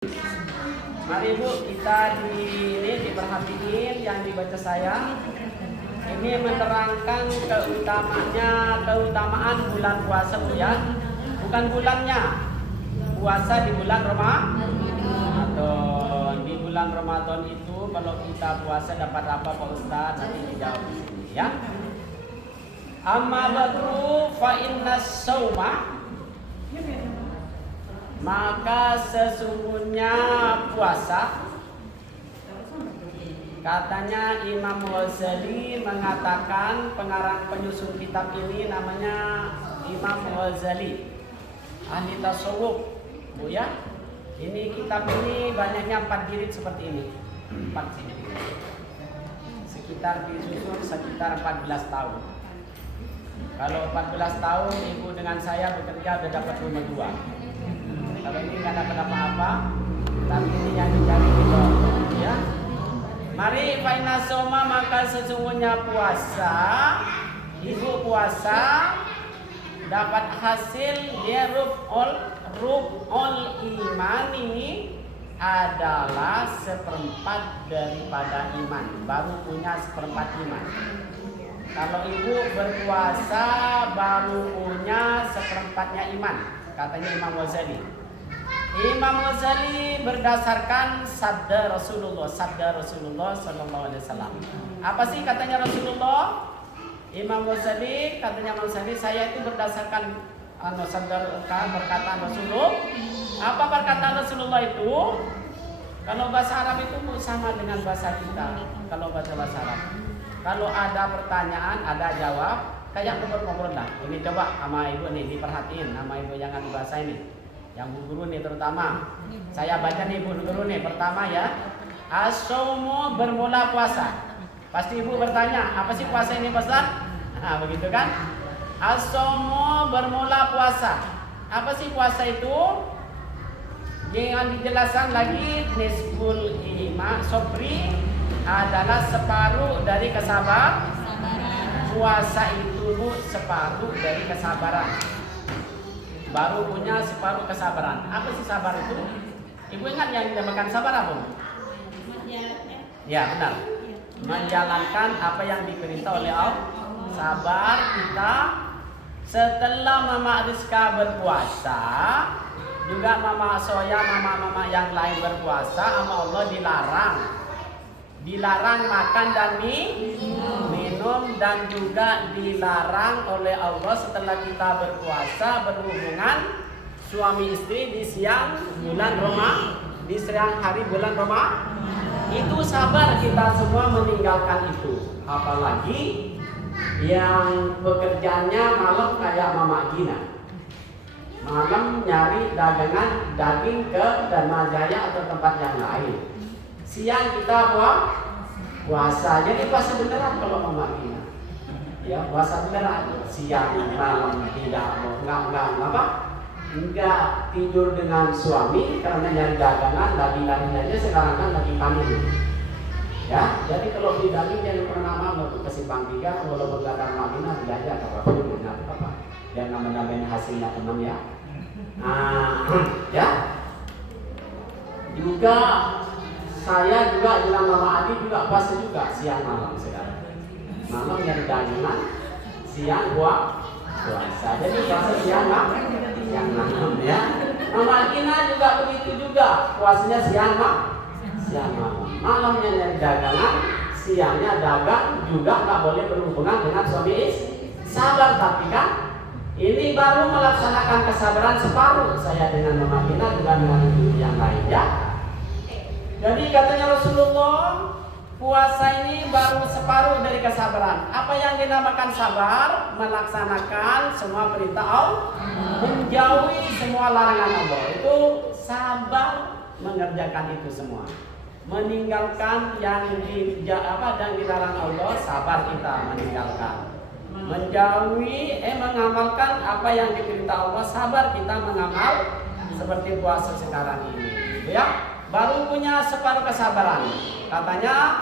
Mari Bu, kita diperhatiin yang dibaca saya. Ini menerangkan keutamaan bulan puasa Bu ya. Bukan bulannya. Puasa di bulan Ramadan. Di bulan Ramadan itu kalau kita puasa dapat apa Pak Ustaz? Nanti dijawab di sini ya. Amma ba'du fa innas sauma, maka sesungguhnya puasa, katanya Imam Ghazali mengatakan, pengarang penyusun kitab ini namanya Imam Ghazali, ahli tasawuf Bu ya. Ini kitab ini banyaknya 4 jilid seperti ini, 4 jilid. Sekitar disusun sekitar 14 tahun. Kalau 14 tahun ibu dengan saya bekerja udah dapat rumah 2. Kalau ini nggak dapat apa-apa, tapi ini yang dicari gitu, ya. Mari faina soma, maka sesungguhnya puasa, ibu puasa dapat hasil dia rub'ul iman, ini adalah seperempat daripada iman, baru punya seperempat iman. Kalau ibu berpuasa baru punya seperempatnya iman, katanya Imam Ghazali. Imam Ghazali berdasarkan sabda Rasulullah Sallallahu Alaihi Wasallam. Apa sih katanya Rasulullah? Imam Ghazali katanya saya itu berdasarkan perkataan Rasulullah. Apa perkataan Rasulullah itu? Kalau bahasa Arab itu sama dengan bahasa kita. Kalau bahasa Arab, kalau ada pertanyaan, ada jawab, kayak ngobrol-ngobrol lah. Ini coba sama ibu nih, diperhatiin sama ibu, jangan bahasa ini. Yang bu guru nih terutama. Saya baca nih bu guru nih, pertama ya. As-saumu, bermula puasa. Pasti ibu bertanya, apa sih puasa ini Ustaz? Nah, begitu kan? As-saumu, bermula puasa. Apa sih puasa itu? Jangan dijelaskan lagi. Nisful iman, sobri adalah separuh dari kesabaran. Puasa itu Bu, separuh dari kesabaran. Baru punya separuh kesabaran. Apa sih sabar itu? Ibu ingat yang dinamakan sabar apa? Ya benar. Menjalankan apa yang diperintah oleh Allah. Sabar kita. Setelah Mama Rizka berpuasa, juga Mama Soya, mama yang lain berpuasa, sama Allah dilarang makan dan minum, dan juga dilarang oleh Allah setelah kita berpuasa berhubungan suami istri di siang bulan Ramadan, di siang hari bulan Ramadan. Itu sabar kita semua meninggalkan itu. Apalagi yang pekerjaannya malam kayak Mama Gina, malam nyari dagangan daging ke Dharma Jaya atau tempat yang lain. Siang kita puasa, jadi puasa beneran kalau Mama Gina. Ya puasa beneran. Siang malam tidak enggak tidur dengan suami karena nyari dagangan, lagi aja sekarang kan lagi panen. Ya, jadi kalau di daging jangan pernah malam ke Simpang 3, kalau bergadang Madinah belajar apa. Dan nama-namanya hasilnya teman ya. Nah, ya. Juga saya juga bilang Mama Adi juga puasa juga siang malam sekarang. Malam nyari dagangan, siang puasa. Jadi puasa siang malam ya. Mama Adina juga begitu juga, puasanya siang malam. Malamnya nyari dagangan, siangnya dagang, juga nggak boleh berhubungan dengan suami istri. Sabar tapi kan, ini baru melaksanakan kesabaran separuh saya dengan Mama Adina juga dengan yang lain ya. Jadi katanya Rasulullah, puasa ini baru separuh dari kesabaran. Apa yang dinamakan sabar? Melaksanakan semua perintah Allah, menjauhi semua larangan Allah. Itu sabar, mengerjakan itu semua. Meninggalkan yang dilarang Allah, sabar kita meninggalkan. Menjauhi, mengamalkan apa yang diperintah Allah, sabar kita mengamal. Seperti puasa sekarang ini, gitu ya. Baru punya separuh kesabaran. Katanya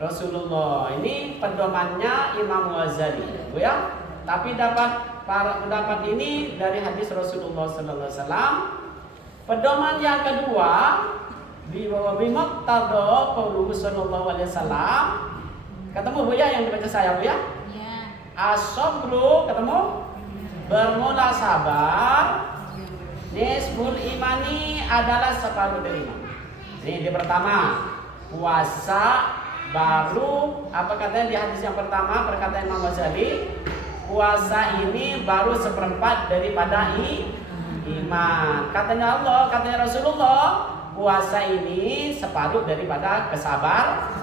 Rasulullah ini pedomannya Imam Ghazali, gitu ya. Tapi pendapat ini dari hadis Rasulullah Sallallahu Alaihi Wasallam. Pedoman yang kedua bimuqtada qauluhu sallallahu alaihi wasallam. Ketemu Bu ya yang dibaca saya Bu ya? Iya. As-sabru ketemu? Bermula sabar. Nisbul imani adalah separuh dari iman. Ini di pertama, puasa baru apa katanya di hadis yang pertama perkataan Imam Ghazali, puasa ini baru seperempat daripada iman. Katanya Allah, katanya Rasulullah, puasa ini separuh daripada sabar.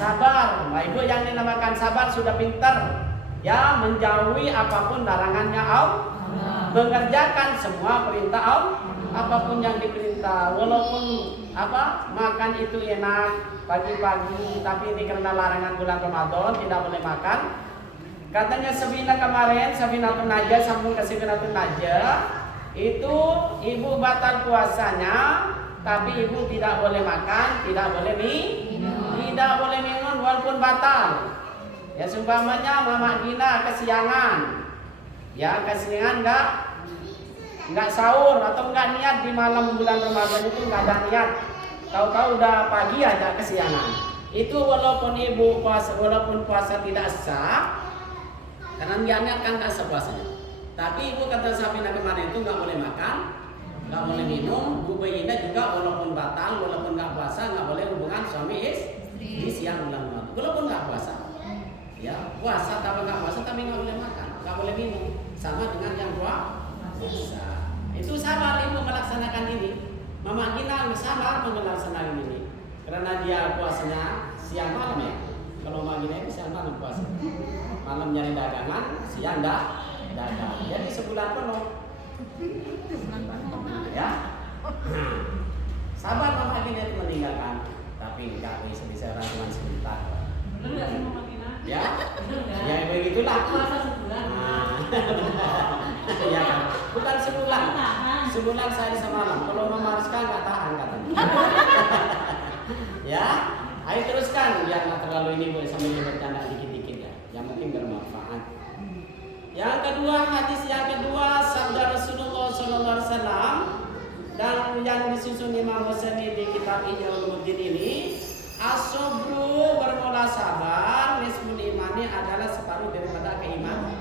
Nah, Ibu yang dinamakan sabar sudah pintar ya menjauhi apapun larangannya Allah, mengerjakan semua perintah Allah, apapun yang diperintah, walaupun makan itu enak pagi-pagi, tapi ini karena larangan bulan Ramadan tidak boleh makan. Katanya Sabina kemarin, Sabinatun Najah sambung ke Sabinatun Najah, itu ibu batal puasanya, tapi ibu tidak boleh makan, tidak boleh minum walaupun batal. Ya seumpamanya Mama Gina kesiangan, ya kesiangan nggak sahur atau nggak niat di malam bulan Ramadan itu nggak ada niat, tahu-tahu udah pagi aja kesiangan. Itu walaupun ibu puasa tidak sah, karena nggak niat kan nggak sah puasanya. Tapi ibu kata Sabina kemarin itu nggak boleh makan, nggak boleh minum. Bu Bayina juga walaupun batal, walaupun nggak puasa nggak boleh hubungan suami istri siang bulan Ramadan, walaupun nggak puasa. Ya puasa tapi nggak puasa tapi nggak boleh makan, nggak boleh minum, sama dengan yang puasa. Itu sabar ibu melaksanakan ini. Mama Gina sabar melaksanakan ini karena dia puasanya siang malam ya. Kalau Mama Gina itu siang malam puasa, malam nyari dagangan, siang dagang. Jadi sebulan penuh. Ya. Sabar Mama Gina itu meninggalkan, tapi nggak bisa cuma sebentar. Ya, ya begitulah. Puasa sebulan. Ya kan, bukan sebulan. Sebulan saya semalam. Kalau Mama Rizka nggak tahan katanya. Ya, ayo teruskan biar nggak terlalu ini boleh sambil bercanda dikit-dikit ya. Yang penting bermanfaat. Yang kedua, hadis yang kedua sabda Rasulullah SAW dan yang disusun Imam Ghazali di kitab Ihya Ulumuddin ini. As-sabru bermula sabar, nisbul imani adalah separuh daripada keimanan.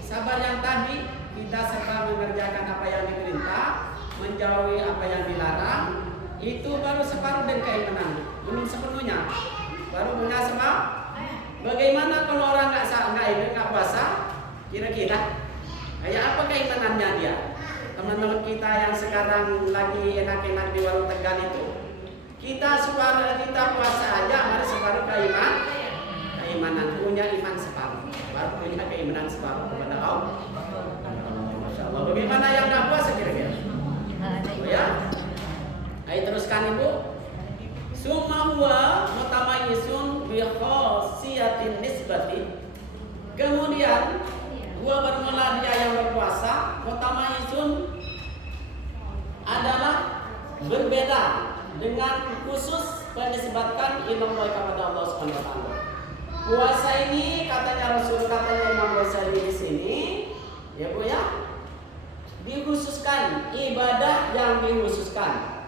Sabar yang tadi kita serta mengerjakan apa yang diperintah, menjauhi apa yang dilarang, itu baru separuh dari keimanan, belum sepenuhnya. Baru punya sebab. Bagaimana kalau orang nggak puasa? Kira-kira kayak apa keimanannya dia? Teman-teman kita yang sekarang lagi enak-enak di warung Tegal itu. Kita puasa aja, mari separuh keimanan, punya iman separuh, baru punya keimanan separuh kepada Allah. Masya Allah. Bagaimana yang nggak puasa kira-kira? Ya, ayo teruskan Ibu. Summa huwa mutamayyisun bi khasiyatin nisbati. Kemudian huwa bermula dia yang berpuasa, mutamayyisun adalah berbeda dengan khusus menisbatkan ilallah kepada Allah Subhanahu wa taala. Puasa ini katanya Rasul, katanya Imam Ghazali di sini, ya Bu ya, dikhususkan, ibadah yang dikhususkan.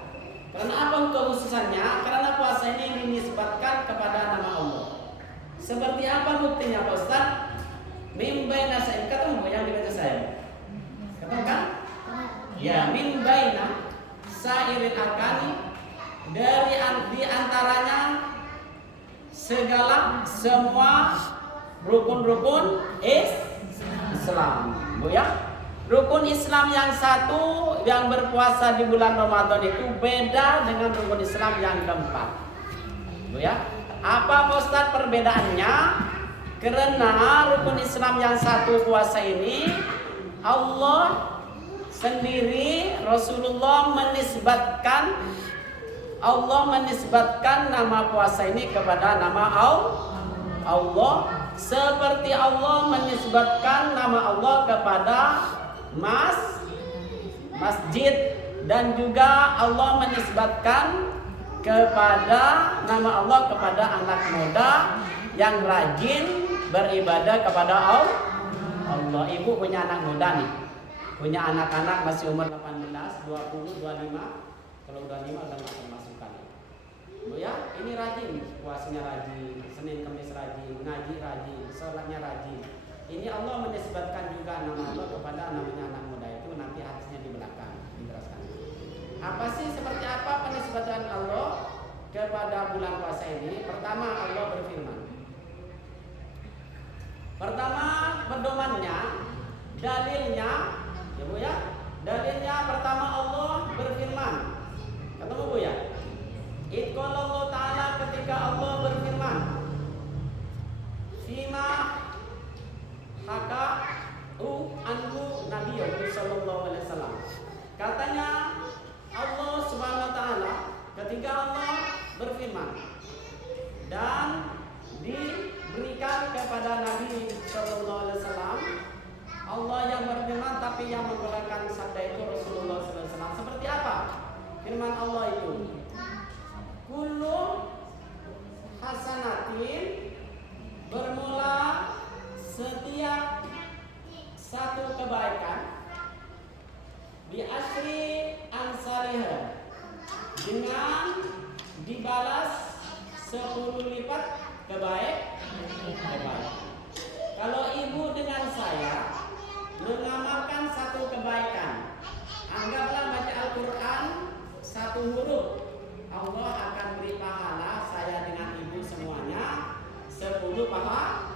Karena apa kekhususannya? Karena puasa ini dinisbatkan kepada nama Allah. Seperti apa buktinya Pak Ustaz? Min baina sa'in, ketemu yang dibaca saya. Ketemu kan? Ya, min baina sa'irin arkani, dari di antaranya semua rukun-rukun Islam, Bu ya. Rukun Islam yang satu yang berpuasa di bulan Ramadan itu beda dengan rukun Islam yang keempat, Bu ya. Apa Pak Ustaz perbedaannya? Karena rukun Islam yang satu puasa ini Allah sendiri, Rasulullah menisbatkan nama puasa ini kepada nama Allah, seperti Allah menisbatkan nama Allah kepada masjid, dan juga Allah menisbatkan kepada nama Allah kepada anak muda yang rajin beribadah kepada Allah. Ibu punya anak muda nih, punya anak-anak masih umur 18 20, 25. Kalau udah 5 udah nggak termasuk kali. Bu ya, ini rajin, puasanya rajin, Senin Kamis rajin, ngaji rajin, sholatnya rajin. Ini Allah menisbatkan juga nama Allah kepada namanya anak muda itu, nanti hadisnya di belakang diteruskan. Apa sih, seperti apa penisbatan Allah kepada bulan puasa ini? Pertama, Allah berfirman. Pertama, pedomannya, dalilnya, ya Bu ya. Dalilnya pertama Allah berfirman. Ketemu Bu ya? Qala Allah Ta'ala, ketika Allah berfirman, Fima haka anhu Nabi sallallahu alaihi wasallam. Katanya Allah Subhanahu wa taala ketika Allah berfirman dan diberikan kepada Nabi sallallahu alaihi wasallam, Allah yang berfirman tapi yang menggunakan sabda itu Rasulullah sallallahu alaihi wasallam. Seperti apa firman Allah itu? Kullu hasanatin, bermula setiap satu kebaikan, bi asyri ansariha, dengan dibalas 10 lipat kebaikan. Kalau ibu dengan saya mengamalkan satu kebaikan, anggaplah baca Al-Quran 1 huruf, Allah akan beri pahala saya dengan ibu semuanya 10 pahala.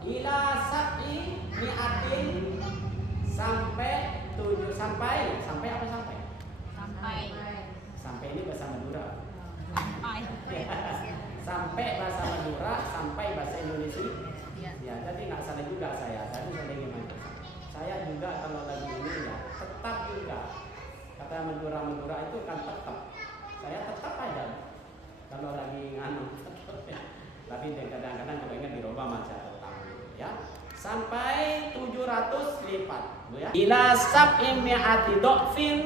Ila sab'i mi'atin, sampai ini bahasa Madura. Sampai bahasa Madura, sampai bahasa Indonesia. Ya, jadi nggak salah juga saya. Tadi saya gimana? Saya juga kalau lagi ini ya tetap juga. Kata Madura itu kan tetap. Saya tetap aja kalau lagi nganu. Tapi kadang-kadang kalau ingat dirubah macam tetap, ya. Sampai 700 lipat, Bu ya. Ila sab'i mi'ati dhafin.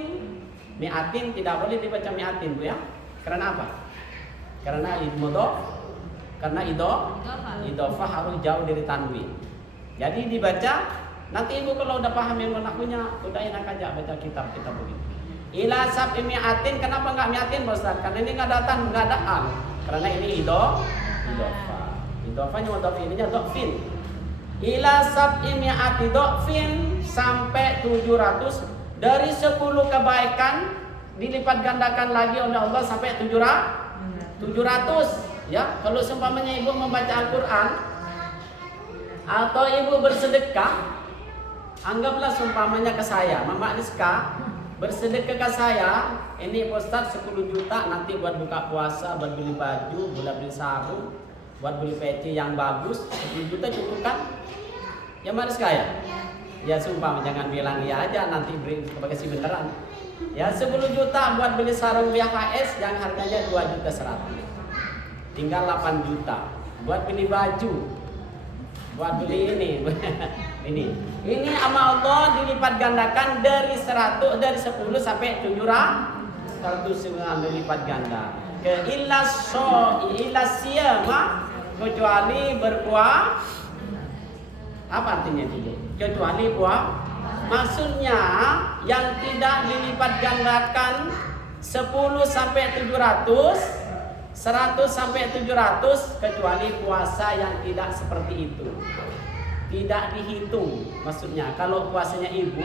Mi'atin tidak boleh dibaca mi'atin, Bu ya. Karena apa? Karena idhofah harus jauh dari tanwin. Jadi dibaca, nanti ibu kalau udah paham yang nahunya, udah enak aja baca kitab begitu. Ila sab'i mi'atin, kenapa enggak mi'atin, Ustaz? Karena ini enggak ada tan, enggak ada al. Karena ini idhofah. Idhofahnya mudhaf ininya dhafin. Ila sab'i mi'ati dhafin, sampai 700, dari 10 kebaikan dilipat gandakan lagi oleh Allah sampai 700. Ya, kalau seumpamanya ibu membaca Al-Quran atau ibu bersedekah, anggaplah seumpamanya ke saya, Mama Aniska bersedekah ke saya, ini Ustaz 10 juta nanti buat buka puasa, buat beli baju, buat beli sarung, buat beli peci yang bagus, 10 juta cukup kan? Ya Mama Aniska ya? Ya sumpah, jangan bilang ya aja, nanti beri kasih beneran. Ya 10 juta buat beli sarung VHS yang harganya 2.100.000. Tinggal 8 juta buat beli baju, buat beli ini. Ini sama Allah dilipat gandakan dari 10 sampai 700 dilipat ganda. Ke ilasiyama, kecuali berpuasa. Apa artinya itu? Kecuali puasa. Maksudnya yang tidak dilipat gandakan 10 sampai 700, 100 sampai 700, kecuali puasa yang tidak seperti itu. Tidak dihitung. Maksudnya kalau puasanya ibu,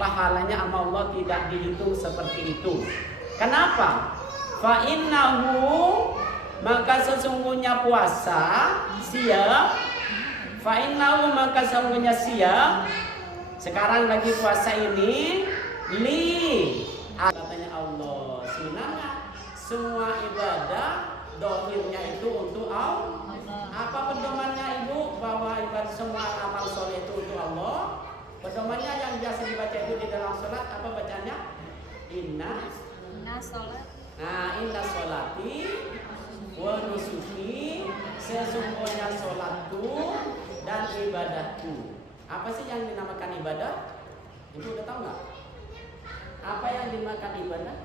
pahalanya sama Allah tidak dihitung seperti itu. Kenapa? Fa innahu, maka sesungguhnya puasa siap. Fa innahu, maka sesungguhnya siap. Sekarang lagi puasa ini katanya Allah, sebenarnya semua ibadah dohirnya itu untuk Allah. Apa pedomannya ibu? Bahwa ibadah semua amal soleh itu untuk Allah. Pedomannya yang biasa dibaca itu di dalam sholat, apa bacanya? Inna sholat. Nah, inna sholati wa nusuki, sesungguhnya sholatku dan ibadahku. Apa sih yang dinamakan ibadah? Ibu udah tahu nggak? Apa yang dinamakan ibadah?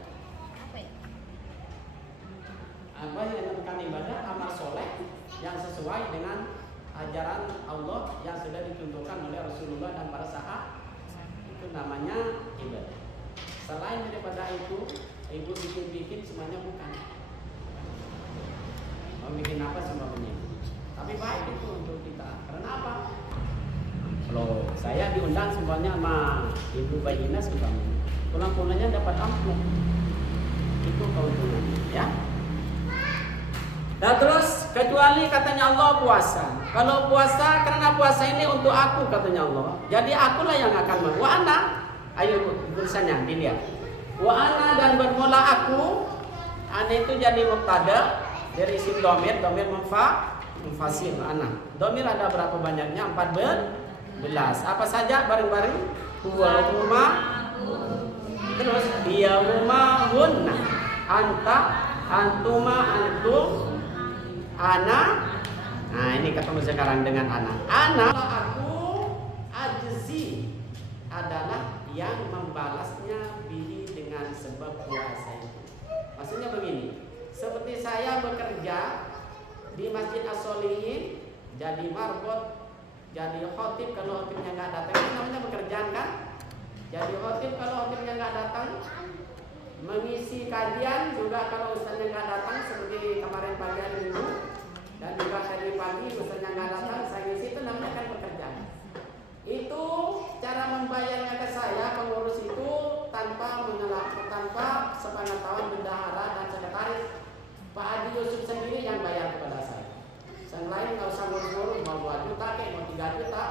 Apa yang dinamakan ibadah? Amal soleh yang sesuai dengan ajaran Allah yang sudah dicontohkan oleh Rasulullah dan para sahabat, itu namanya ibadah. Selain daripada itu, ibu bikin semuanya bukan. Mau bikin apa semuanya? Tapi baik itu untuk kita. Karena apa? Kalau saya diundang semuanya sama Ibu Bayina semuanya, pulang-pulangnya dapat amplop. Itu keuntungannya, ya. Dan terus kecuali katanya Allah puasa. Kalau puasa, karena puasa ini untuk aku katanya Allah. Jadi akulah yang akan wa ana. Ayo tulisannya dilihat. Wa ana dan bermula aku. Ana itu jadi mubtada dari isim dhamir mufasil ana. Dhamir ada berapa banyaknya? 14. Apa saja bareng-bareng? Huwa huma. Terus dia huma hunna. Anta antuma antum ana. Nah ini ketemu sekarang dengan ana. Ana aku ajzi adalah yang membalasnya bihi dengan sebab puasa itu. Maksudnya begini, seperti saya bekerja di Masjid As-Solihin jadi marbot, jadi khotib. Kalau khotibnya nggak datang itu namanya pekerjaan kan? Jadi khotib kalau khotibnya nggak datang, mengisi kajian juga kalau ustaznya nggak datang seperti kemarin pagi hari Minggu, dan juga tadi pagi ustaznya nggak datang, saya ngisi, itu namanya kan pekerjaan. Itu cara membayarnya ke saya pengurus itu tanpa sepengetahuan bendahara dan sekretaris. Pak Haji Yusuf sendiri yang bayar kepada saya. Yang lain nggak usah ngurus-ngurus, mau 2 juta mau 3 juta.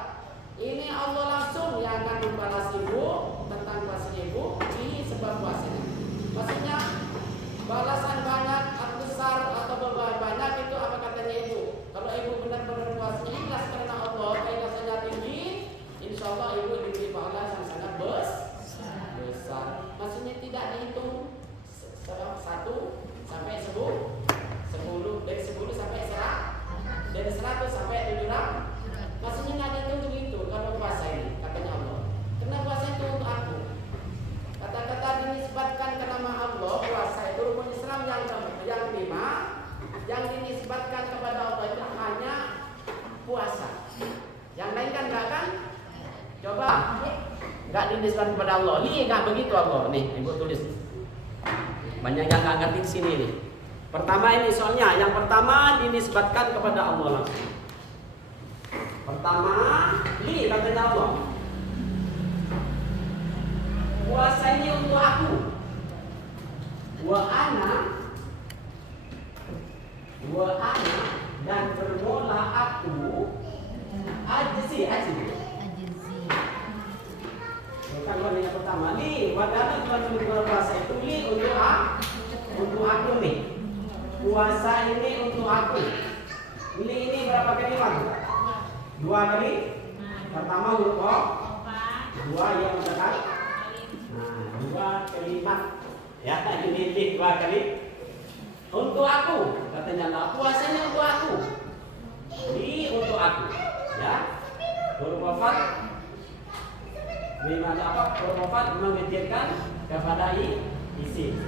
Ini Allah langsung yang akan membalas ibu tentang puasa ibu ini sebab puasanya. Maksudnya balasan banyak atau besar atau banyak itu apa katanya ibu? Kalau ibu benar-benar puasanya ikhlas karena Allah, keikhlasannya tinggi, insya Allah ibu diberi pahala yang sangat besar. Maksudnya tidak dihitung 1 sampai 10, dari 10 sampai 100, dari 100 sampai 700. Maksudnya nggak dihitung begitu kalau puasa ini katanya Allah. Karena puasa itu untuk aku. Kata-kata dinisbatkan ke nama Allah, puasa itu rukun Islam yang kelima, yang dinisbatkan kepada Allah itu hanya puasa. Yang lain kan enggak kan? Coba enggak dinisbatkan kepada Allah. Nih enggak begitu Allah. Nih, ibu tulis. Banyak yang enggak ngerti di sini nih. Pertama ini soalnya, yang pertama dinisbatkan kepada Allah langsung. Pertama, li katanya Allah. Puasa ini untuk aku. Wa ana dan bermula aku ajzi. Bukan yang pertama. Li wadana Tuhan puasa itu li untuk aku nih. Puasa ini untuk aku. Ini berapa kalimat? 2 kali. Pertama huruf O, 2 yang mendekat. Nah, 2 kalimat. Ya, ini 2 kali. Untuk aku, katanya Allah. Puasanya untuk aku. Ini untuk aku. Ya. Huruf wafat. Bagaimana apa? Huruf wafat mengejarkan kepada isim.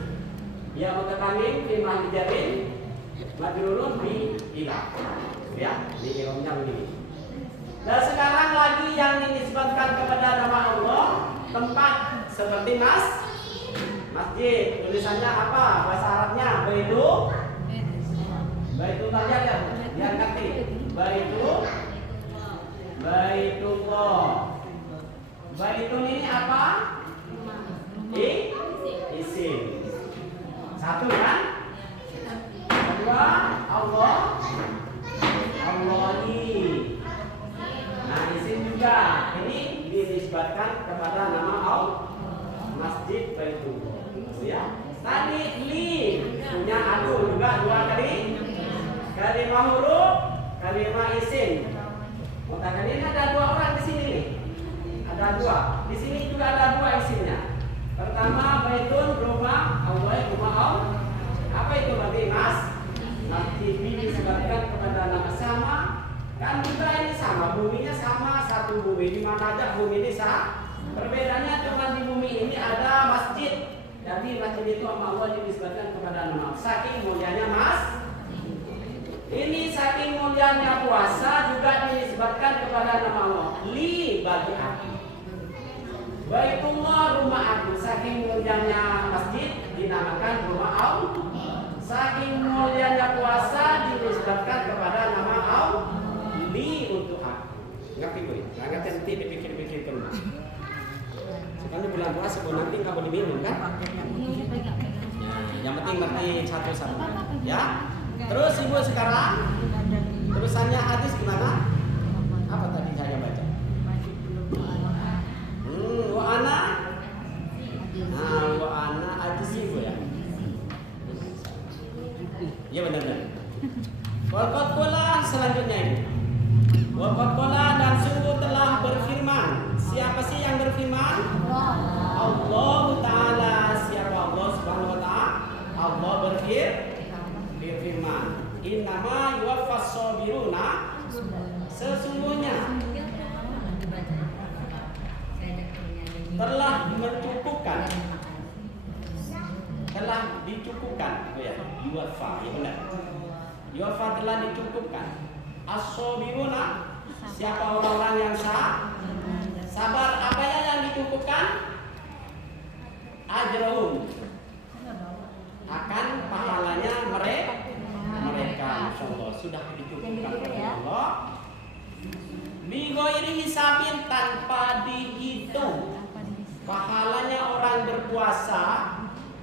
Ya mutakalim fi mahjarin majrurun bi ila. Ya, di iromnya begini. Dan sekarang lagi yang dinisbatkan kepada nama Allah tempat seperti masjid. Tulisannya apa? Bahasa Arabnya Baitullah ya. Yang ngerti. Baitullah. Baitun ini apa? Isim. 1 kan? 2 Allah. Allahi. Nah isim juga. Ini dinisbatkan kepada nama Allah. Masjid Baitullah. Ya. Tadi li punya aku juga 2 kali. Kalimah huruf, kalimah isim. Mutakan ini ada 2 orang di sini nih. Ada 2. Di sini juga ada 2 isimnya. Pertama baitun rumah Allah, rumah Allah. Apa itu berarti masjid ini disebutkan kepada nama sama. Kan juga ini sama, buminya sama, satu bumi. Di mana aja bumi ini sama. Perbedaannya cuma di bumi ini ada masjid. Jadi masjid itu sama Allah disebutkan kepada nama. Saking mulianya ini saking mulianya puasa juga disebutkan kepada nama Allah. Li bagi aku. Baitullah rumah aku, saking mulianya masjid dinamakan rumah Allah. Saking mulianya puasa dinisbatkan kepada nama Allah li untuk aku. Ngerti boy? Nggak ngerti nanti dipikir-pikir ke rumah. Sekarang bulan puasa nanti nggak boleh minum kan? Yang penting ngerti satu-satu ya. Terus ibu sekarang terusannya hadis gimana? Apa tadi saya baca? Wa ana. Nah, wa ana hadis ibu ya. Ya benar-benar. Waqad qala selanjutnya ibu. Waqad qala dan sungguh telah berfirman. Siapa sih yang berfirman? Allah Ta'ala. Siapa Allah Subhanahu wa Ta'ala? Allah berfirman. Innama yuwaffas sabiruna. Sesungguhnya telah mencukupkan, telah dicukupkan, ya, yuwaffa, ya benar. Yuwaffa telah dicukupkan. As-sabiruna, siapa orang-orang yang sabar, apa yang dicukupkan? Ajrahum, akan pahalanya mereka, insyaallah sudah dicukupkan oleh Allah. Bi ghairi hisabin, tanpa dihitung. Pahalanya orang berpuasa,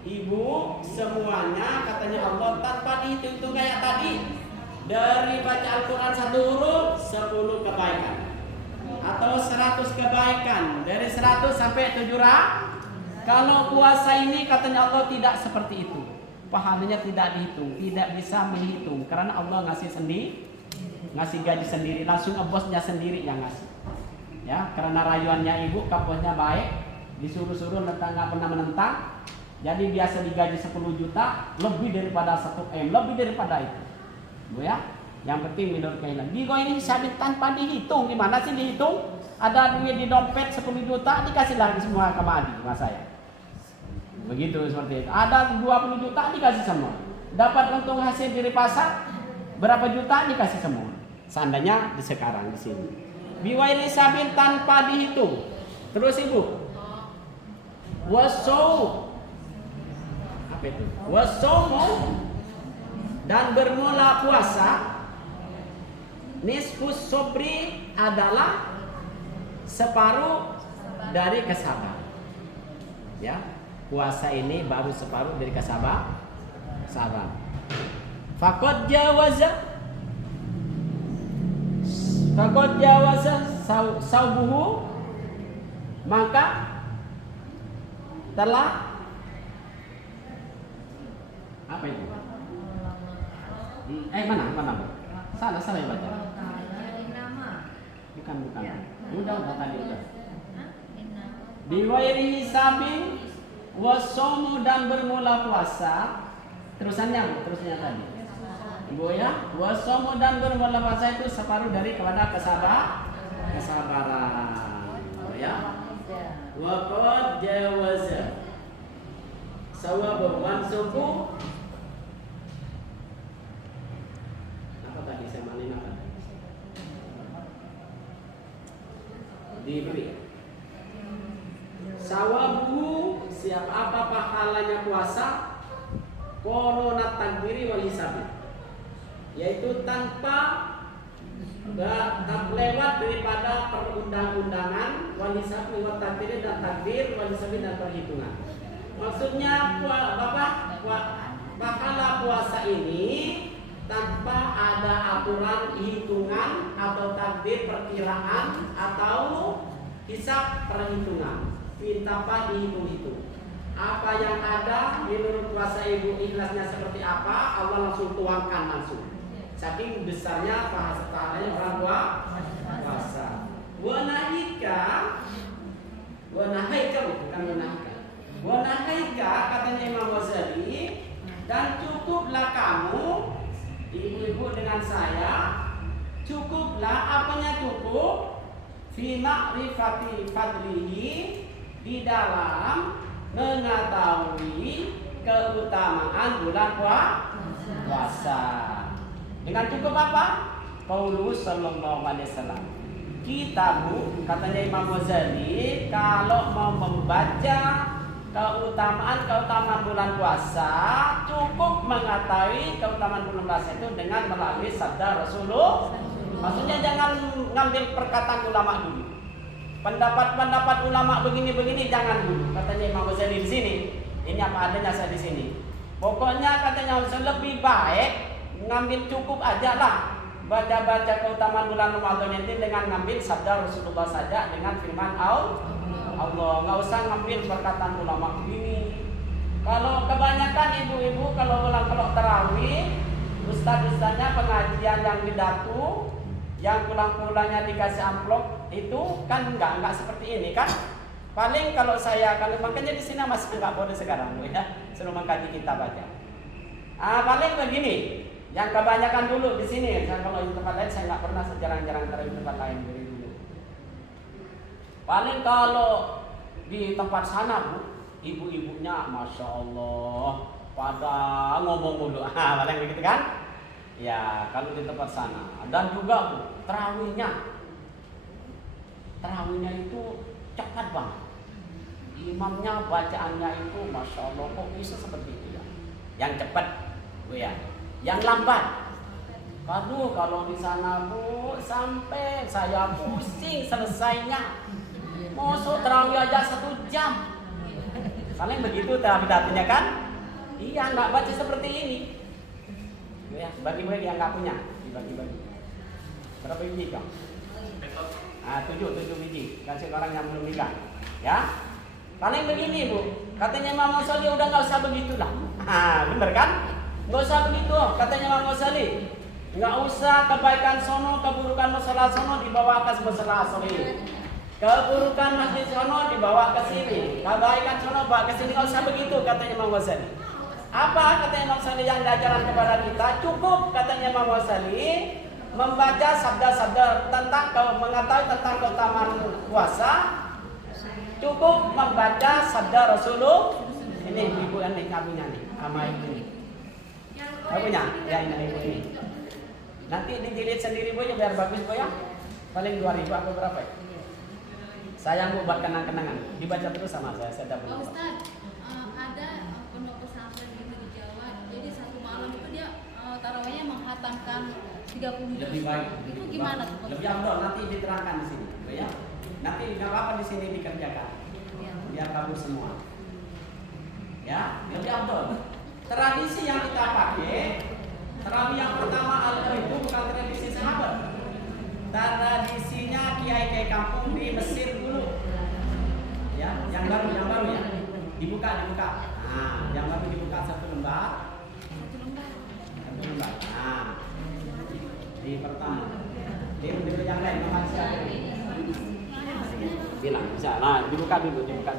ibu, semuanya katanya Allah tanpa dihitung kayak tadi. Dari baca Al-Quran 1 huruf 10 kebaikan atau 100 kebaikan, dari 100 sampai 700. Kalau puasa ini katanya Allah tidak seperti itu. Pahalanya tidak dihitung, tidak bisa menghitung karena Allah ngasih sendiri, ngasih gaji sendiri, langsung bosnya sendiri yang ngasih. Ya, karena rayuannya ibu, kapusnya baik, disuruh-suruh nentang nggak pernah menentang. Jadi biasa digaji 10 juta, lebih daripada 1 M, lebih daripada itu. Bu ya, yang penting menurut kalian. Digo ini hisabin tanpa dihitung. Gimana sih dihitung? Ada duit di dompet 10 juta dikasih lagi semua ke Madi, mas saya. Begitu seperti itu. Ada 20 juta dikasih semua. Dapat untung hasil dari pasar berapa juta dikasih semua. Seandainya di sekarang di sini. Biwairi sabin tanpa dihitung. Terus ibu. Wasau. Apa itu? Wasaumu, dan bermula puasa. Nisfus sobri adalah separuh dari kesabaran. Ya, puasa ini baru separuh dari kesabaran. Faqad jawaza saubuhu, maka telah apa itu? Mana? Salah ya baca. Bukan. Udah tadi udah. Biwairi hisabin wasomu, dan bermula puasa. Terusnya tadi. Ibu ya, wasomu dan bermula puasa itu separuh dari kepada kesabaran. Ya. Waqad jawaza sawabu wansuku. Apa tadi saya malin apa? Diberi sawabu, siapa apa pahalanya puasa, korona takdiri wal hisabi, yaitu tanpa lewat daripada perundang-undangan, wal hisabi wa takdiri, dan takdir, wal hisabi, dan perhitungan. Maksudnya pahala puasa ini tanpa ada aturan hitungan atau takdir perkiraan atau hisab perhitungan, tanpa dihitung-hitung. Apa yang ada menurut puasa ibu ikhlasnya seperti apa, Allah langsung tuangkan langsung. Saking besarnya pahalanya orang puasa. Wanahaika katanya Imam Ghazali, dan cukuplah kamu ibu-ibu dengan saya, cukuplah, apanya cukup? Fi ma'rifati fadlihi, di dalam mengetahui keutamaan bulan puasa. Dengan cukup apa? Paulus sallallahu alaihi wasallam. kita Bu, katanya Imam Ghazali, kalau mau membaca keutamaan bulan puasa, cukup mengetahui keutamaan bulan puasa itu dengan melalui sabda Rasulullah. Maksudnya jangan ngambil perkataan ulama dulu. Pendapat ulama begini jangan dulu. Katanya Imam Ghazali di sini. Ini apa adanya saya di sini. Pokoknya katanya lebih baik ngambil cukup aja lah. Baca keutamaan bulan Ramadan itu dengan ngambil sabda Rasulullah saja dengan firman Allah. Nggak usah ngambil perkataan ulama begini. Kalau kebanyakan ibu-ibu kalau tarawih, ustaz-ustaznya pengajian yang pidato, yang pulang-pulangnya dikasih amplop itu kan nggak seperti ini kan. Paling kalau makanya di sini masih nggak boleh sekarang ya, suruh mengkaji kita baca. Paling begini. Yang kebanyakan dulu di sini, kalau di tempat lain saya nggak pernah, jarang-jarang taruh di tempat lain dari dulu. Paling kalau di tempat sana Bu, ibu-ibunya masya Allah pada ngomong mulu, paling begitu kan? Ya kalau di tempat sana. Dan juga Bu, terawihnya itu cepat banget. Imamnya bacaannya itu masya Allah kok bisa seperti itu ya? Yang cepat Bu ya. Yang lambat. Aduh kalau di sana Bu sampai saya pusing selesainya. Mosok terawih aja 1 jam. Paling begitu terawih kan? Iya nggak baca seperti ini. Ya, bagi-bagi yang nggak punya, dibagi-bagi. Berapa biji Kang? 7 biji. Kasih orang yang belum nikah. Ya. Paling begini Bu. Katanya Imam Ghazali udah nggak usah begitulah. Bener kan? Nggak usah begitu, katanya Imam Ghazali. Nggak usah kebaikan sono, keburukan masalah sono dibawa ke masalah sini. Keburukan masjid sono dibawa ke sini. Kebaikan sono bawa ke sini. Nggak usah begitu, katanya Imam Ghazali. Apa katanya Imam Ghazali yang diajarkan kepada kita? Cukup katanya Imam Ghazali membaca sabda-sabda tentang mengetahui tentang keutamaan puasa. Cukup membaca sabda Rasulullah. Ini ibu yang punya nih, sama ibu ini. Punya? Ya ini ibu ini. Nanti dijilid sendiri Bu ya biar bagus Bu ya. Paling 2.000 atau berapa ya? Saya mau buat kenang-kenangan. Dibaca terus sama saya dapat. Pak Ustaz, ada pondok pesantren gitu di Jawa. Jadi satu malam itu dia tarawihnya menghatamkan 30 juz. Lebih baik. Itu gimana tuh? Lebih afdal nanti diterangkan di sini, Bu ya. Nanti enggak apa-apa di sini dikerjakan. Ya. Biar kabur semua. Ya, lebih afdal. Tradisi yang kita pakai, terawih yang pertama itu bukan tradisi sahabat. Tradisinya kiai-kiai kampung di Mesir dulu. Ya, yang baru ya. Dibuka. Nah, yang baru dibuka 1 lembar. 1 lembar. Nah, di pertama. Di yang lain makasih. Bilang bisa. Nah, dibuka dulu. Dibuka.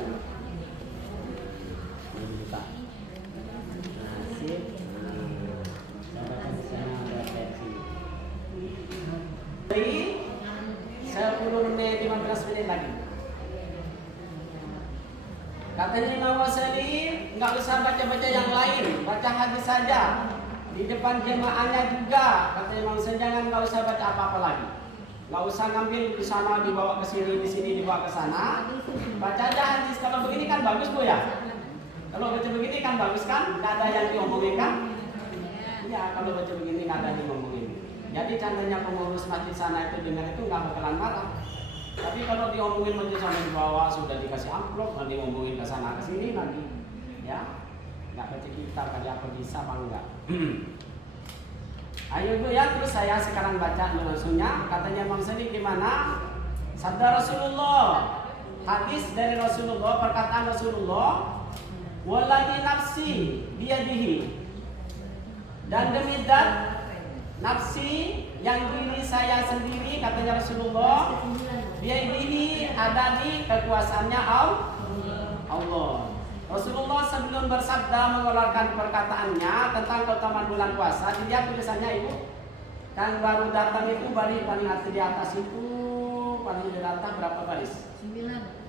Dari 10 menit 15 menit lagi. Katanya Imam Ghazali nggak usah baca-baca yang lain, baca hadis saja. Di depan jemaahnya juga katanya Imam Ghazali jangan nggak usah baca apa-apa lagi. Nggak usah ngambil di sana dibawa ke sini, di sini dibawa ke sana. Baca aja hadis. Kalau begini kan bagus Bu ya. Kalau baca begini kan bagus kan, nggak ada yang diomongin kan? Ya kalau baca begini nggak ada yang diomongin. Jadi tandanya pengurus masjid sana itu dengar itu nggak bakalan marah. Tapi kalau diomongin masjid sana di bawah sudah dikasih amplop, nanti diomongin ke sana ke sini lagi, ya nggak baca kitab kali apa bisa apa enggak? Ayo Bu ya, terus saya sekarang baca langsungnya. Katanya Imam Ghazali gimana? Sabda Rasulullah, hadis dari Rasulullah, perkataan Rasulullah, waladhi nafsi biyadihi, dan demi zat nafsi yang diri saya sendiri katanya Rasulullah biyadihi ada di kekuasaannya Allah. Rasulullah sebelum bersabda mengeluarkan perkataannya tentang keutamaan bulan puasa, dia tulisannya Ibu kan baru datang itu paling di atas itu paling di atas berapa baris?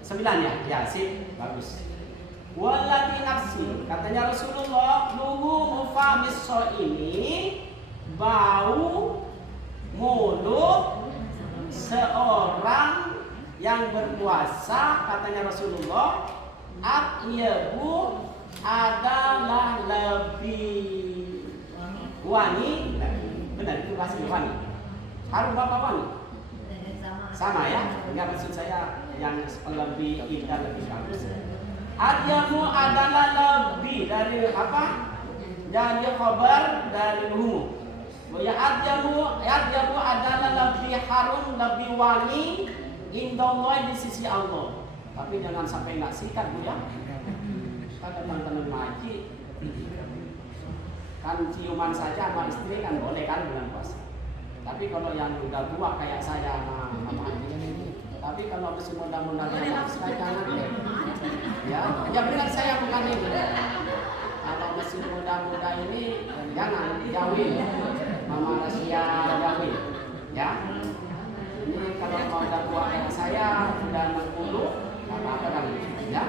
9 ya sip bagus. Waladhi nafsi katanya Rasulullah luhu mufamis ini bau mulut seorang yang berpuasa, katanya Rasulullah, atyabu adalah lebih wangi. Benar itu bahasa wangi. Harum apa wangi? Sama ya? Enggak, maksud saya yang lebih indah, lebih bagus. Atyabu adalah lebih dari apa? Dari khabar, dari umum. Ya atyabu adalah lebih harum, lebih wangi indallah di sisi Allah. Tapi jangan sampai nggak sikat Bu ya. Kan teman-teman ngaji kan ciuman saja sama istri kan boleh kan bulan puasa. Tapi kalau yang udah tua kayak saya sama ini, tapi kalau masih muda-muda saya jangan deh. Ya, benar saya bukan ini. Kalau masih muda-muda ini jangan jauhin. Mama rahasia jauhin. Ya. Ini kalau mau udah tua kayak saya udah 60, apa-apa kan ya.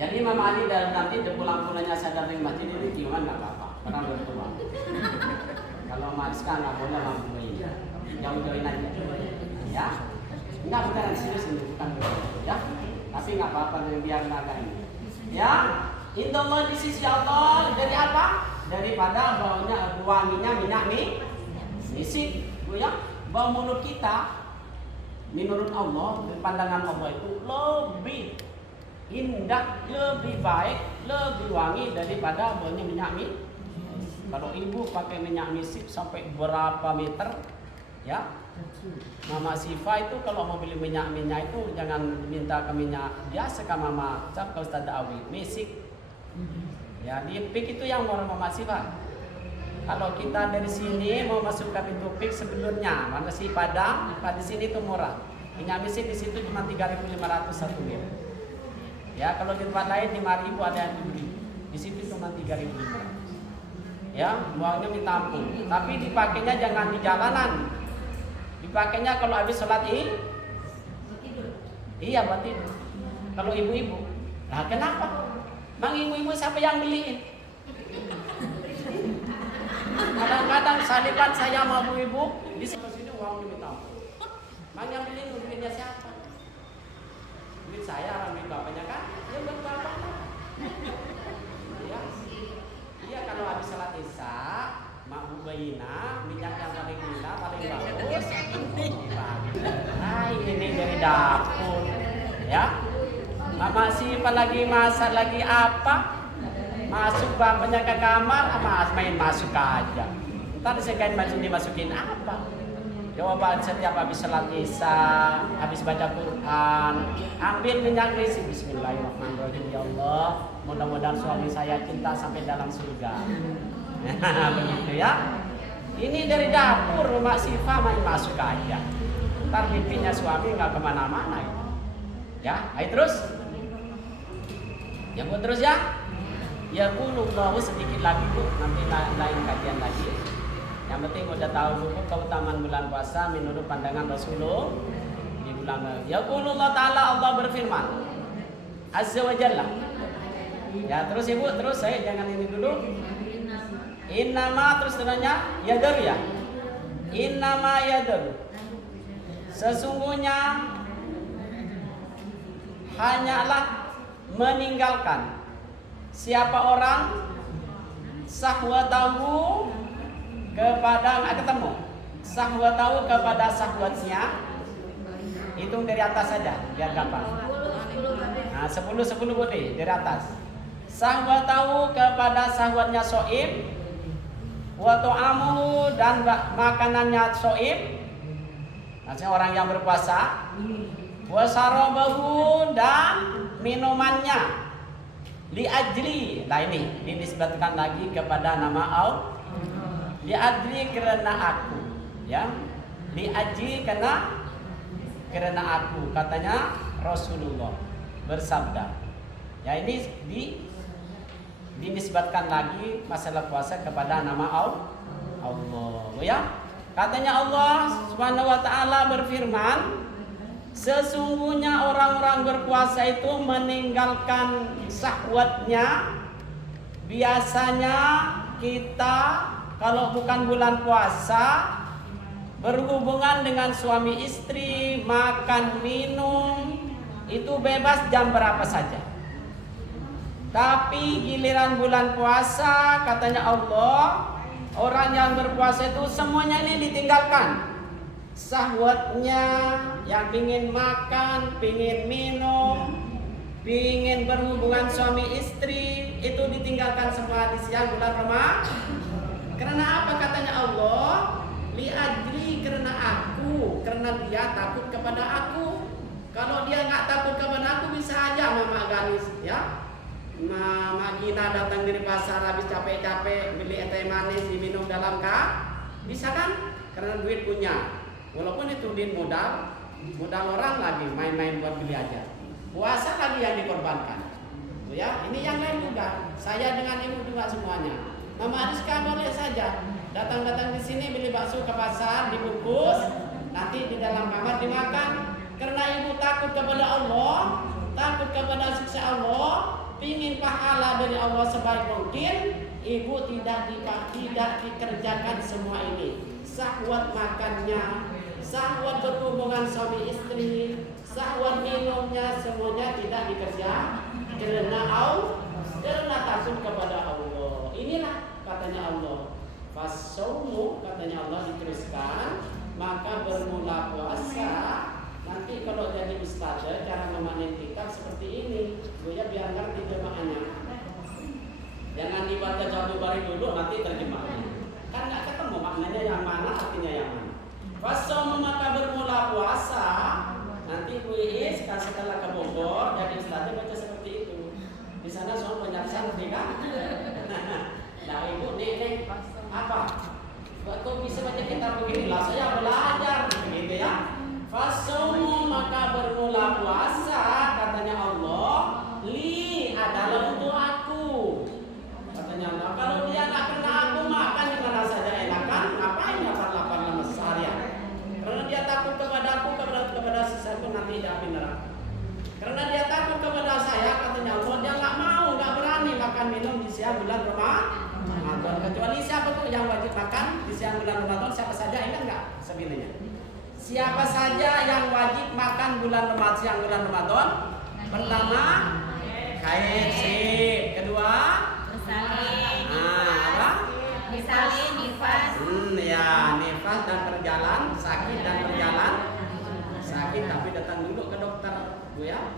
Jadi Mama Ali dan nanti pulang-pulangnya sadar dari masjid ini ciuman nggak apa-apa, karena udah tua. Kalau Mariska nggak boleh mampuin, jauh-jauhin aja. Ya, nggak beneran serius ini bukan ya. Tapi nggak apa-apa biar naga ini. Ya, indallah di sisi Allah dari apa? Daripada baunya wanginya minyak misik, Bu ya. Bau mulut kita menurut Allah, pandangan Allah itu lebih indah, lebih baik, lebih wangi daripada baunya minyak misik. Kalau ibu pakai minyak misik sampai berapa meter, ya. Mama Sifa itu kalau mau beli minyak itu jangan minta ke minyak biasa ke Mama Cap ke Ustaz Awi, misik. Ya, di pik itu yang mau Mama Sifa. Kalau kita dari sini mau masuk ke pintu pik sebelumnya, mana sih Padang, di sini itu murah. Minyak misik di situ cuma 3.500 satu mil. Ya, kalau di tempat lain 5.000 ada yang 7.000. Di situ cuma 3.500. Ya, uangnya minta ampun. Tapi dipakainya jangan di jalanan. Dipakainya kalau habis sholat iya buat tidur. Kalau ibu-ibu, nah kenapa? Bang ibu-ibu siapa yang beliin? Kadang-kadang salipan saya sama ibu di sini uang diminta. Bang yang beliin duitnya siapa? Duit saya, duit bapaknya kan? Ya buat bapak. Ya. Iya kalau habis salat isya, Mak Bubaina, minyak yang paling indah, paling bagus. Ini dari dapur. Ya. Mama Siva lagi masak lagi apa? Masuk bapaknya ke kamar, main masuk aja. Ntar disekain baju dimasukin apa? Jawaban setiap habis salat isya, habis baca Quran, ambil minyak misik, bismillahirrahmanirrahim, ya Allah, mudah-mudahan suami saya cinta sampai dalam surga. Begitu ya. Ini dari dapur Mak Siva main masuk aja. Ntar mimpinya suami nggak kemana-mana. Ya, ayo terus. Ya buat terus ya. Ya kulullahu sedikit lagi Bu, nanti lain kajian lagi. Yang penting udah tahu dulu keutamaan bulan puasa menurut pandangan Rasulullah di bulan. Ya kulullah Ta'ala, Allah berfirman Azza wa Jalla. Ya terus Ibu, terus saya jangan ini dulu. Innama terus terangnya yadur ya. Innama yadur. Sesungguhnya hanyalah meninggalkan siapa orang sahwatahu kepada ketemu sahwatahu kepada sahwatnya, hitung dari atas saja biar gampang. Nah 10 boleh dari atas. Sahwatahu kepada sahwatnya soim, wa ta'amuhu dan makanannya soim, maksudnya orang yang berpuasa, wa sarabahu dan minumannya, li ajli. Nah ini dinisbatkan lagi kepada nama Allah. Li ajli karena aku, ya. Li ajli karena aku, katanya Rasulullah bersabda. Ya ini dinisbatkan lagi masalah puasa kepada nama Allah. Ya. Katanya Allah Subhanahu wa taala berfirman, sesungguhnya orang-orang berpuasa itu meninggalkan syahwatnya. Biasanya kita kalau bukan bulan puasa berhubungan dengan suami istri, makan minum itu bebas jam berapa saja. Tapi giliran bulan puasa katanya Allah, orang yang berpuasa itu semuanya ini ditinggalkan. Syahwatnya, yang pingin makan, pingin minum, pingin berhubungan suami istri, itu ditinggalkan semua di siang bulan Ramadan. Karena apa katanya Allah? Li'ajri, karena aku, karena dia takut kepada aku. Kalau dia nggak takut kepada aku bisa aja Mama Galis ya. Mama Gina datang dari pasar habis capek-capek beli teh manis diminum dalam bisa kan? Karena duit punya. Walaupun itu duit modal orang lagi main-main buat beli aja. Puasa lagi yang dikorbankan. Tuh ya, ini yang lain juga. Saya dengan ibu juga semuanya. Mama Ariska boleh saja datang-datang di sini beli bakso ke pasar dibungkus, nanti di dalam kamar dimakan. Karena ibu takut kepada Allah, takut kepada siksa Allah, pingin pahala dari Allah sebaik mungkin, ibu tidak dikerjakan semua ini. Syahwat makannya, syahwat berhubungan suami istri, syahwat minumnya semuanya tidak dikerja karena takut kepada Allah. Inilah katanya Allah. Fasaumu katanya Allah diteruskan, maka bermula puasa. Nanti kalau jadi ustazah cara memanen kitab seperti ini, gue ya biar ngerti jemaahnya. Jangan dibaca Jauh Bari dulu nanti terjemahnya. Kan nggak ketemu maknanya yang mana, artinya yang mana. Fasaumu maka bermula puasa. Nanti kuis setelah ke Bogor jadi ustazah baca seperti itu. Di sana soal banyak santri kan. Nah ibu nih apa? Kok bisa baca kitab begini lah? Saya belajar gitu ya. Fasaumu maka bermula puasa katanya Allah. Li adalah untuk aku. Katanya Allah. Kalau dia nggak kena aku makan di mana saja enak kan? Ngapain 8 lama seharian? Karena dia takut kepada aku, kepada sisaku nanti di api neraka. Karena dia takut kepada saya katanya Allah, dia nggak berani makan minum di siang bulan Ramadan. Kecuali siapa tuh yang wajib makan di siang bulan Ramadan? Siapa saja, ingat nggak sebenarnya? Siapa saja yang wajib makan siang bulan Ramadan? Pertama, sip. Kedua, apa? Misalnya nifas. Ya, nifas dan berjalan, sakit dan berjalan. Sakit tapi datang dulu ke dokter, Bu ya.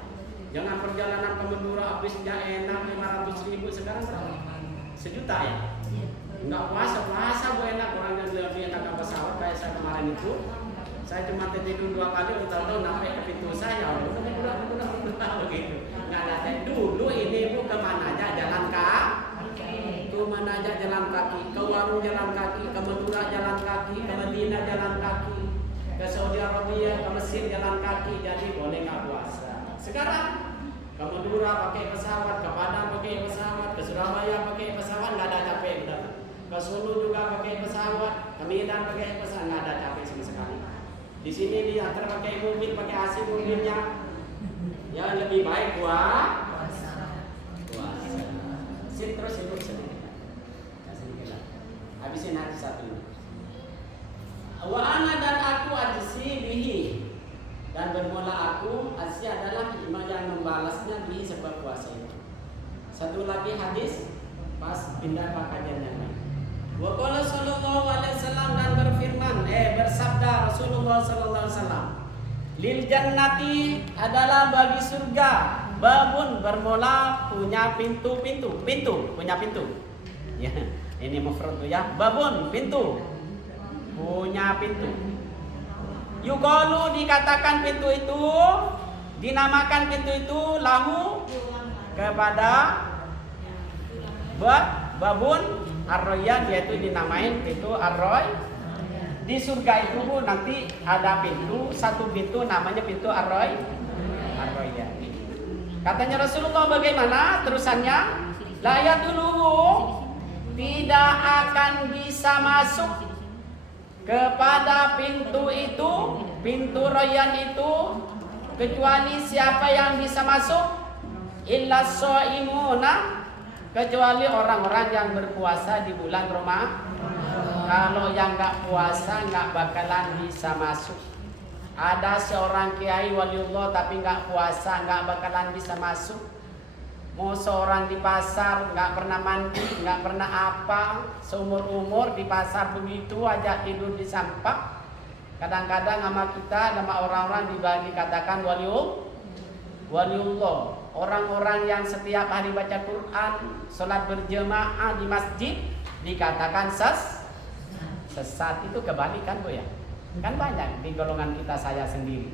Jangan perjalanan ke Madura habisnya enak 500.000 sekarang berapa? 1 juta ya? Enggak puasa Bu enak, orang yang lebih enak ke pesawat kayak saya kemarin itu. Saya cuma tidur 2 kali, tahu-tahu sampai ke pintu saya, udah begitu. Enggak ada dulu ini Bu kemana aja jalan kaki, kemana aja jalan kaki, ke warung jalan kaki, ke Madura jalan kaki, ke Madinah jalan kaki, ke Saudi Arabia, ke Mesir jalan kaki, jadi boleh nggak puasa. Sekarang ke Madura pakai pesawat, ke Padang pakai pesawat, ke Surabaya pakai pesawat, nggak ada capek udah. Ke Solo juga pakai pesawat, ke Medan pakai pesawat, nggak ada capek sama sekali. Di sini diantar pakai mobil, pakai AC mobilnya. Ya lebih baik puasa. Sini terus ibu sedikit. Habisin hati satu ini. Wa ana dan aku ajsi bihi, dan bermula aku ajsi adalah imam yang membalasnya bihi sebab puasa itu. Satu lagi hadis pas pindah ke kajian yang lain. Wa qala sallallahu alaihi wasallam, dan berfirman bersabda Rasulullah sallallahu alaihi wasallam, lil jannati adalah bagi surga babun bermula punya pintu punya pintu. Ya, ini mufrad ya. Babun pintu. Punya pintu. Yuqalu dikatakan pintu itu, dinamakan pintu itu lahu kepada babun ar-royan, yaitu dinamain pintu ar-roy. Di surga itu Bu nanti ada pintu, satu pintu namanya pintu ar-roy. Ar-royan. Katanya Rasulullah bagaimana terusannya? La yaduluhu, tidak akan bisa masuk kepada pintu itu, pintu royan itu, kecuali siapa yang bisa masuk? Illa shaimuna, kecuali orang-orang yang berpuasa di bulan Ramadan. Kalau yang nggak puasa nggak bakalan bisa masuk. Ada seorang kiai waliullah tapi nggak puasa nggak bakalan bisa masuk. Mau seorang di pasar nggak pernah mandi, nggak pernah apa, seumur umur di pasar begitu aja tidur di sampah. Kadang-kadang sama kita, sama orang-orang dikatakan waliullah, orang-orang yang setiap hari baca Quran, sholat berjemaah di masjid, dikatakan sesat. Itu kebalikan Bu ya. Kan banyak di golongan kita, saya sendiri.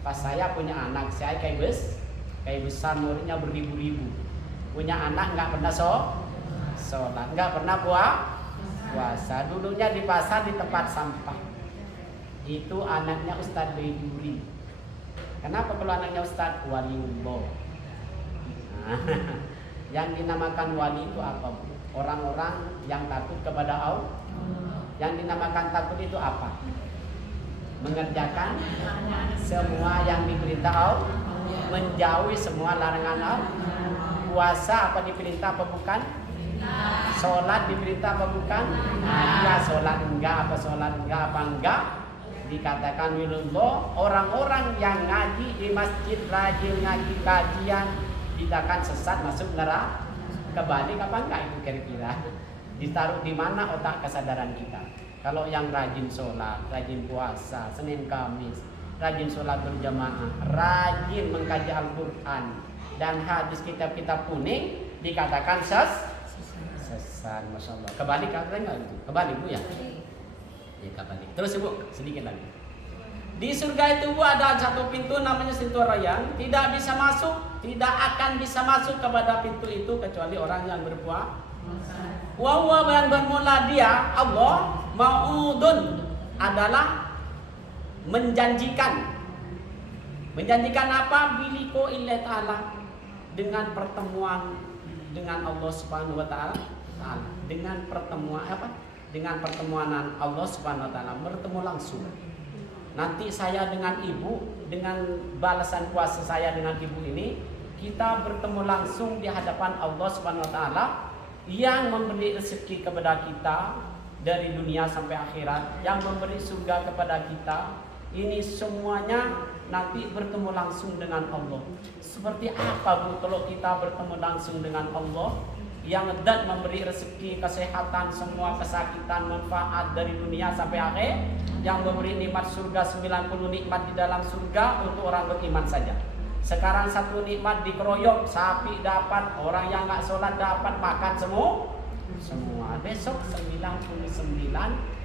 Pas saya punya anak, saya kayak besar muridnya beribu-ribu. Punya anak nggak pernah sholat, nggak pernah puasa. Dulunya di pasar di tempat sampah. Itu anaknya Ustadz Baiduri. Kenapa kalau anaknya Ustadz? Waliullah. Nah, yang dinamakan wali itu apa Bu? Orang-orang yang takut kepada Allah. Yang dinamakan takut itu apa? Mengerjakan semua yang diperintah Allah, menjauhi semua larangan Allah. Puasa apa diperintah apa bukan? Sholat diperintah apa bukan? Nah, sholat enggak apa enggak? Dikatakan wilullah, orang-orang yang ngaji di masjid, rajin ngaji kajian, dikatakan sesat masuk neraka. Kebalik apa enggak itu kira-kira? Ditaruh di mana otak kesadaran kita? Kalau yang rajin sholat, rajin puasa, Senin Kamis, rajin sholat berjamaah, rajin mengkaji Al-Quran dan hadis kitab-kitab kuning, dikatakan sesat. Masya Allah. Kebalik apa enggak itu? Kebalik Bu ya? Ya kebalik. Terus Bu, sedikit lagi. Di surga itu Bu ada satu pintu namanya pintu rayyan, tidak bisa masuk, tidak akan bisa masuk kepada pintu itu kecuali orang yang berpuasa. Wa yang bermula dia Allah ma'udun adalah menjanjikan. Menjanjikan apa? Biliko illah ta'ala, dengan pertemuan dengan Allah Subhanahu wa taala. Dengan pertemuan apa? Dengan pertemuanan Allah Subhanahu wa taala, bertemu langsung. Nanti saya dengan ibu, dengan balasan puasa saya dengan ibu ini, kita bertemu langsung di hadapan Allah Subhanahu wa taala yang memberi rezeki kepada kita dari dunia sampai akhirat, yang memberi surga kepada kita. Ini semuanya nanti bertemu langsung dengan Allah. Seperti apa Bu kalau kita bertemu langsung dengan Allah yang zat memberi rezeki, kesehatan, semua kesakitan, manfaat dari dunia sampai akhir, yang memberi nikmat surga 90 nikmat di dalam surga untuk orang beriman saja. Sekarang satu nikmat dikeroyok, sapi dapat, orang yang nggak sholat dapat, makan semua. Besok 99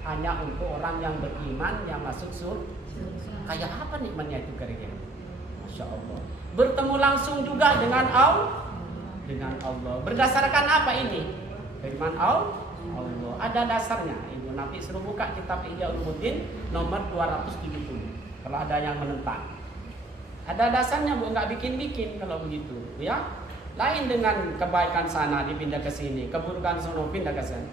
hanya untuk orang yang beriman yang masuk surga. Kayak apa nikmatnya itu kira-kira? Masya Allah. Bertemu langsung juga dengan Allah. Berdasarkan apa ini? Firman Allah. Ada dasarnya. Ibu nanti suruh buka kitab Ihya Ulumuddin nomor 270. Kalau ada yang menentang. Ada dasarnya Bu, nggak bikin-bikin kalau begitu, ya. Lain dengan kebaikan sana dipindah ke sini, keburukan sono pindah ke sana.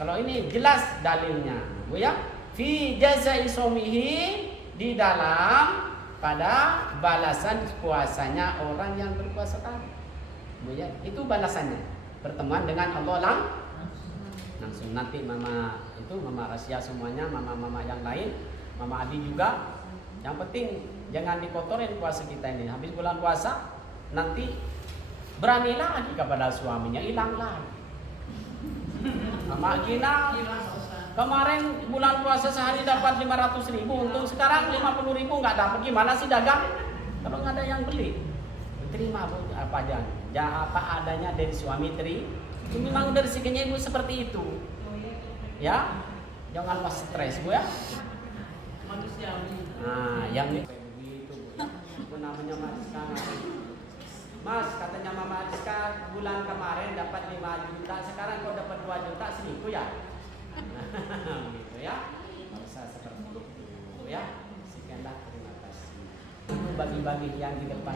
Kalau ini jelas dalilnya, Bu ya. Fi jazai somihi, di dalam pada balasan puasanya orang yang berpuasa tadi. Bu ya, itu balasannya. Pertemuan dengan Allah langsung. Nanti mama rahasia semuanya, mama yang lain, mama Adi juga. Yang penting jangan dikotorin puasa kita ini. Habis bulan puasa nanti berani lagi kepada suaminya, hilang lagi. Mama Gina kemarin bulan puasa sehari dapat 500.000, untung sekarang 50.000 nggak dapat. Gimana sih dagang? Kalau nggak ada yang beli, terima Bu apa aja. Apa adanya dari suami itu memang dari rezekinya Ibu seperti itu. Ya, jangan pas stres Bu ya. Nah, yang begitu Bu. Itu namanya Mas, katanya Mama Rizka bulan kemarin dapat 5 juta, sekarang kau dapat 2 juta, selingkuh ya? Gitu ya. Nggak usah seperti itu ya. Sekianlah, terima kasih. Bagi-bagi yang di depan